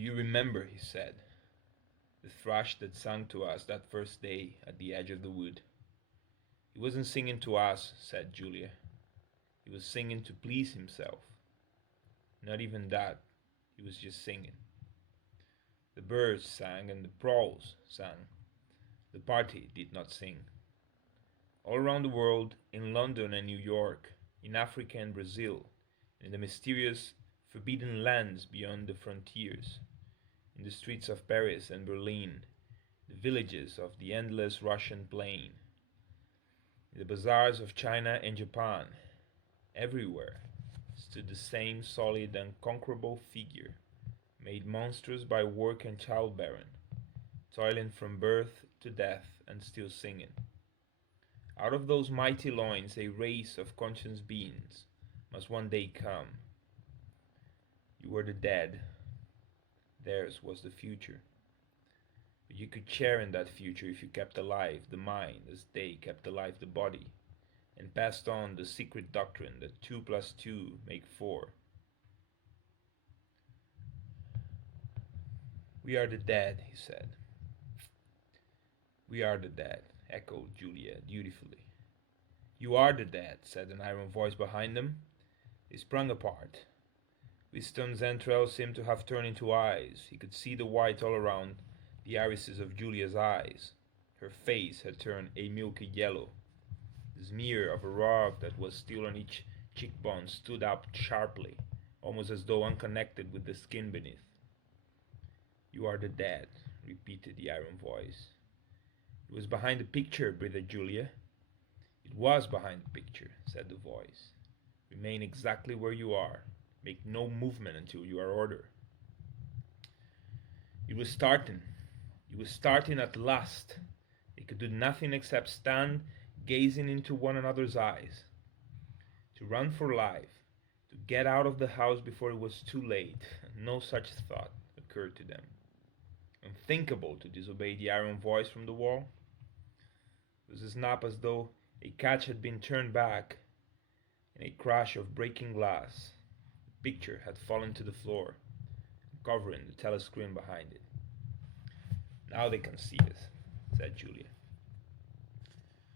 "Do you remember," he said, "the thrush that sang to us that first day at the edge of the wood?" "He wasn't singing to us," said Julia. "He was singing to please himself." "Not even that. He was just singing." The birds sang and the crows sang. The party did not sing. All around the world, in London and New York, in Africa and Brazil, in the mysterious, forbidden lands beyond the frontiers, in the streets of Paris and Berlin, the villages of the endless Russian plain, in the bazaars of China and Japan, everywhere stood the same solid, unconquerable figure, made monstrous by work and childbearing, toiling from birth to death and still singing. Out of those mighty loins a race of conscious beings must one day come. You were the dead. Theirs was the future. But you could share in that future if you kept alive the mind as they kept alive the body, and passed on the secret doctrine that 2 plus 2 make 4. "We are the dead," he said. "We are the dead," echoed Julia dutifully. "You are the dead," said an iron voice behind them. They sprung apart. Wisdom's entrails seemed to have turned into eyes. He could see the white all around the irises of Julia's eyes. Her face had turned a milky yellow. The smear of a rug that was still on each cheekbone stood up sharply, almost as though unconnected with the skin beneath. "You are the dead," repeated the iron voice. "It was behind the picture," breathed Julia. "It was behind the picture," said the voice. "Remain exactly where you are. Make no movement until you are ordered." It was starting. It was starting at last. They could do nothing except stand gazing into one another's eyes. To run for life, to get out of the house before it was too late, no such thought occurred to them. Unthinkable to disobey the iron voice from the wall. It was a snap as though a catch had been turned back, and a crash of breaking glass. The picture had fallen to the floor, covering the telescreen behind it. "Now they can see us," said Julia.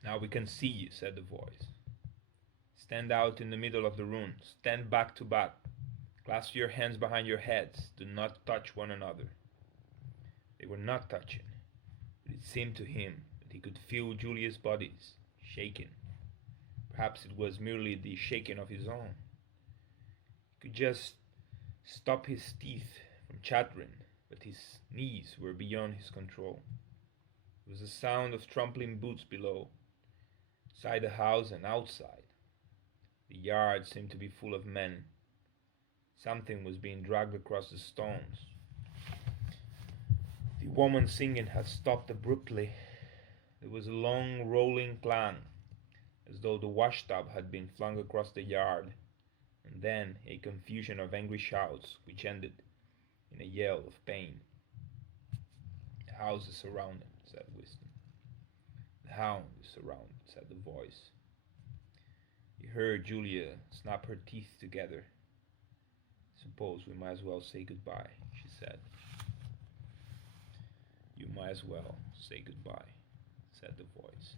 "Now we can see you," said the voice. "Stand out in the middle of the room. Stand back to back. Clasp your hands behind your heads. Do not touch one another." They were not touching, but it seemed to him that he could feel Julia's body shaking. Perhaps it was merely the shaking of his own. He could just stop his teeth from chattering, but his knees were beyond his control. There was a sound of trampling boots below, inside the house and outside. The yard seemed to be full of men. Something was being dragged across the stones. The woman singing had stopped abruptly. There was a long rolling clang, as though the washtub had been flung across the yard, and then a confusion of angry shouts, which ended in a yell of pain. "The house is surrounded," said Wisdom. "The hound is surrounded," said the voice. He heard Julia snap her teeth together. "Suppose we might as well say goodbye," she said. "You might as well say goodbye," said the voice.